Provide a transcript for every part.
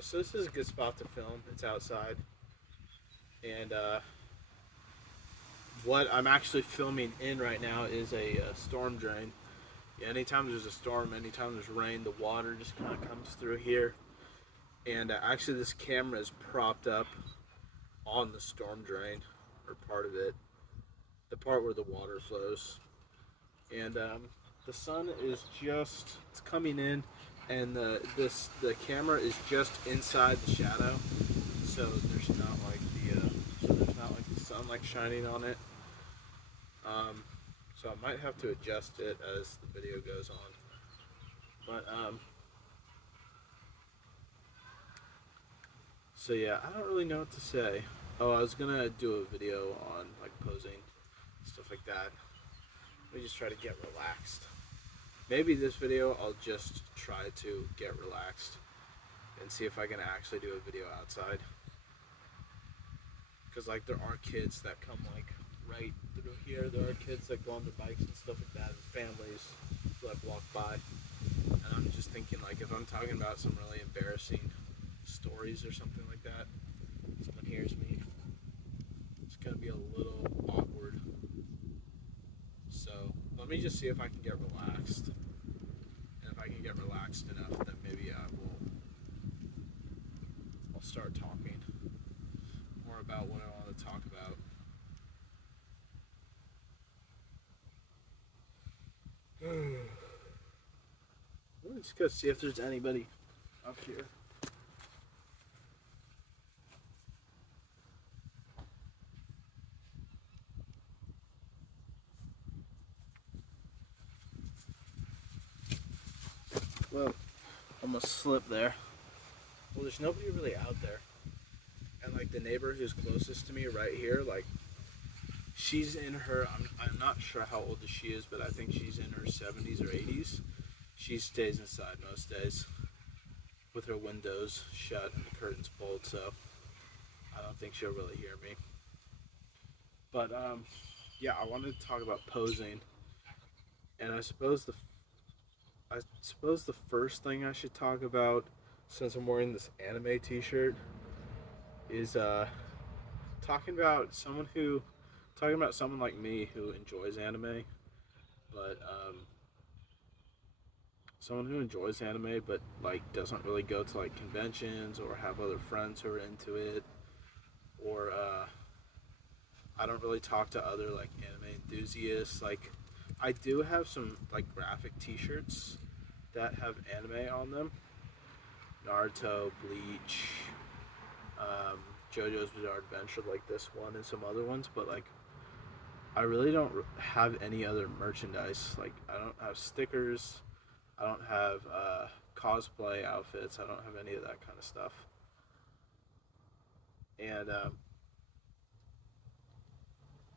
So this is a good spot to film. It's outside, and what I'm actually filming in right now is a storm drain. Yeah, anytime there's a storm, anytime there's rain, the water just kind of comes through here. And actually, this camera is propped up on the storm drain, or part of it, the part where the water flows. And the sun is just it's coming in, and the camera is just inside the shadow, so there's not like the sunlight shining on it. Um, so I might have to adjust it as the video goes on. But so yeah, I don't really know what to say. Oh, I was gonna do a video on like posing, stuff like that. Let me just try to get relaxed. Maybe this video I'll just try to get relaxed and see if I can actually do a video outside. Cause like there are kids that come like right through here. There are kids that go on their bikes and stuff like that, and families that walk by. And I'm just thinking like if I'm talking about some really embarrassing stories or something like that, someone hears me, it's gonna be a little awkward. So let me just see if I can get relaxed. And if I can get relaxed enough, then maybe I'll start talking more about what I want to talk about. Let's go see if there's anybody up here. Well, almost slipped there. Well, there's nobody really out there. And like the neighbor who's closest to me right here, like she's in her, I'm not sure how old she is, but I think she's in her 70s or 80s. She stays inside most days with her windows shut and the curtains pulled, so I don't think she'll really hear me. But yeah, I wanted to talk about posing, and I suppose the first thing I should talk about, since I'm wearing this anime T-shirt, is talking about someone like me who enjoys anime, but someone who enjoys anime but like doesn't really go to like conventions or have other friends who are into it, or I don't really talk to other like anime enthusiasts. Like I do have some like graphic T-shirts that have anime on them, Naruto, Bleach, um, JoJo's Bizarre Adventure, like this one, and some other ones. But like, I really don't have any other merchandise. Like, I don't have stickers. I don't have cosplay outfits. I don't have any of that kind of stuff. And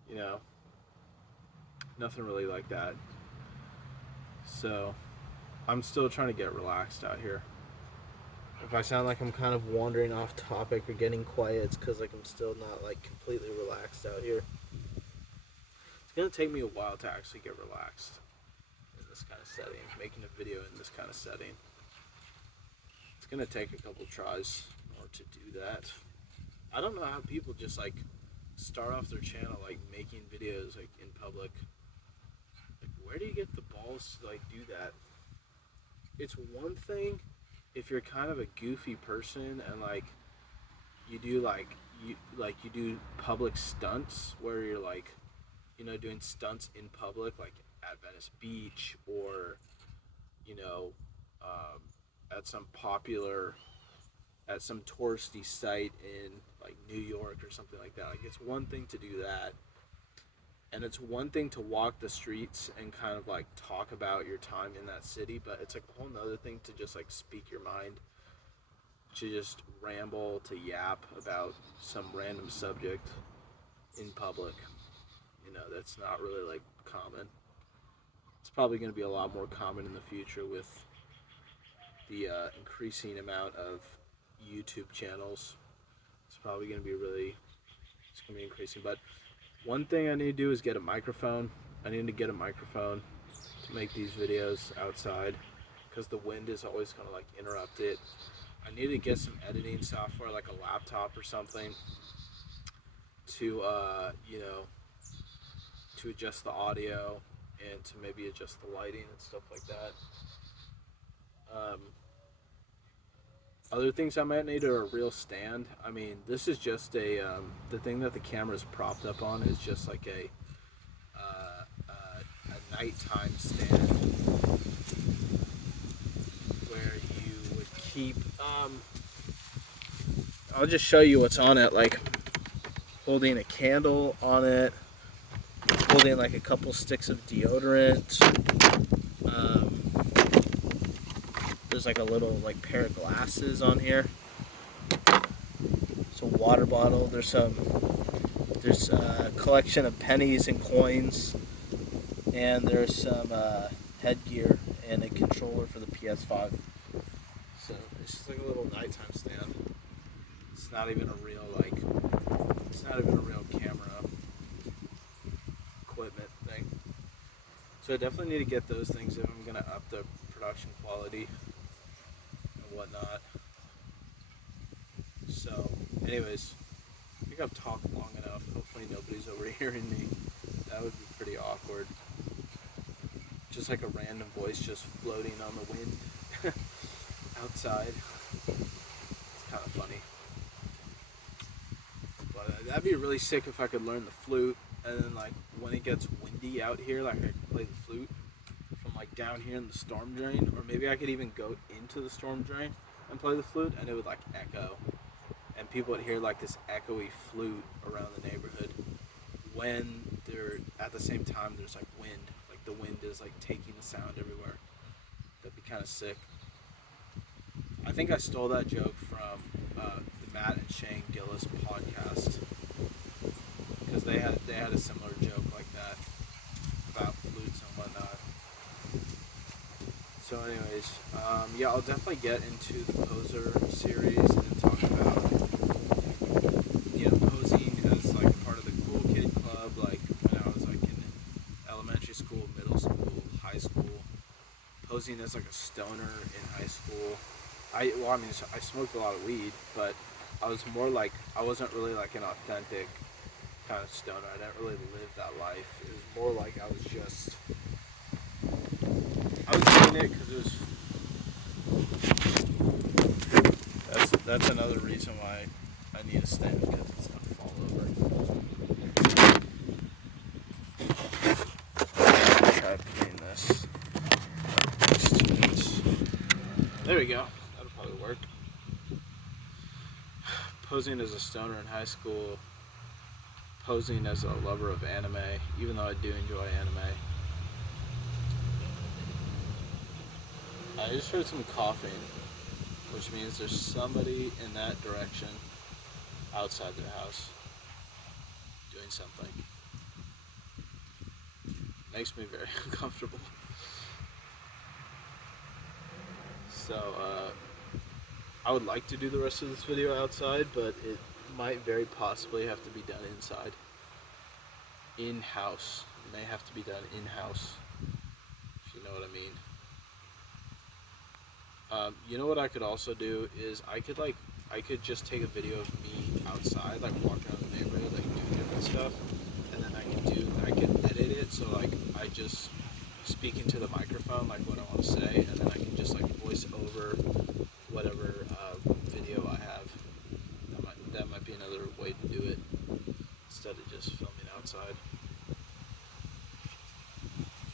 you know, nothing really like that. So I'm still trying to get relaxed out here. If I sound like I'm kind of wandering off topic or getting quiet, it's because like I'm still not like completely relaxed out here. It's gonna take me a while to actually get relaxed in this kind of setting. Making a video in this kind of setting, it's gonna take a couple tries in order to do that. I don't know how people just like start off their channel like making videos like in public. Like, where do you get the balls to like do that? It's one thing if you're kind of a goofy person and like you do you do public stunts where you're like doing stunts in public like at Venice Beach or you know um, at some touristy site in like New York or something like that. Like it's one thing to do that, and it's one thing to walk the streets and kind of like talk about your time in that city, but it's like a whole nother thing to just like speak your mind, to just ramble, to yap about some random subject in public. That's not really like common. It's probably going to be a lot more common in the future with the increasing amount of YouTube channels. It's probably going to be it's going to be increasing. But one thing I need to do is get a microphone. I need to get a microphone to make these videos outside because the wind is always going to like interrupt it. I need to get some editing software, like a laptop or something, to to adjust the audio and to maybe adjust the lighting and stuff like that. Um, Other things I might need are a real stand. I mean, this is just the thing that the camera's propped up on is just like a nighttime stand where you would keep. I'll just show you what's on it. Like holding a candle on it, holding like a couple sticks of deodorant. Um, there's like a little like pair of glasses on here. It's a water bottle. There's a collection of pennies and coins, and there's some headgear and a controller for the PS5. So it's just like a little nighttime stand. It's not even a real camera equipment thing. So I definitely need to get those things if I'm gonna up the production quality and whatnot. So, anyways, I think I've talked long enough. Hopefully nobody's overhearing me. That would be pretty awkward. Just like a random voice just floating on the wind outside. It's kind of funny. But that'd be really sick if I could learn the flute, and then like when it gets windy out here, like I could play the flute from like down here in the storm drain, or maybe I could even go into the storm drain and play the flute, and it would like echo, and people would hear like this echoey flute around the neighborhood when they're at the same time there's like wind, like the wind is like taking the sound everywhere. That'd be kind of sick. I think I stole that joke from the Matt and Shane Gillis podcast because they had a similar joke like that about flutes and whatnot. So, anyways, yeah, I'll definitely get into the Poser series and talk about posing as like a part of the cool kid club, like when I was like in elementary school, middle school, high school. Posing as like a stoner in high school. I smoked a lot of weed, but I was more like, I wasn't really like an authentic kind of stoner. I didn't really live that life. It was more like I was doing it because it was, that's another reason why I need a stand, because it's going to fall over. Try putting this. There we go. That'll probably work. Posing as a stoner in high school, posing as a lover of anime, even though I do enjoy anime. I just heard some coughing, which means there's somebody in that direction outside their house doing something. Makes me very uncomfortable. So, I would like to do the rest of this video outside, but it might very possibly have to be done inside. In-house. It may have to be done in-house, if you know what I mean. You know what I could also do is I could just take a video of me outside, like walking around the neighborhood, like doing different stuff, and then I could edit it so like I just speak into the microphone like what I want to say, and then I can just like voice over whatever video I have. That might be another way to do it instead of just filming outside.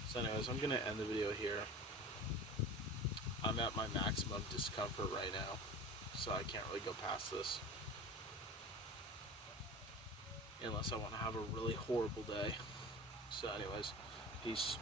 So anyways, I'm gonna end the video here. I'm at my maximum discomfort right now, so I can't really go past this. Unless I want to have a really horrible day. So anyways, peace.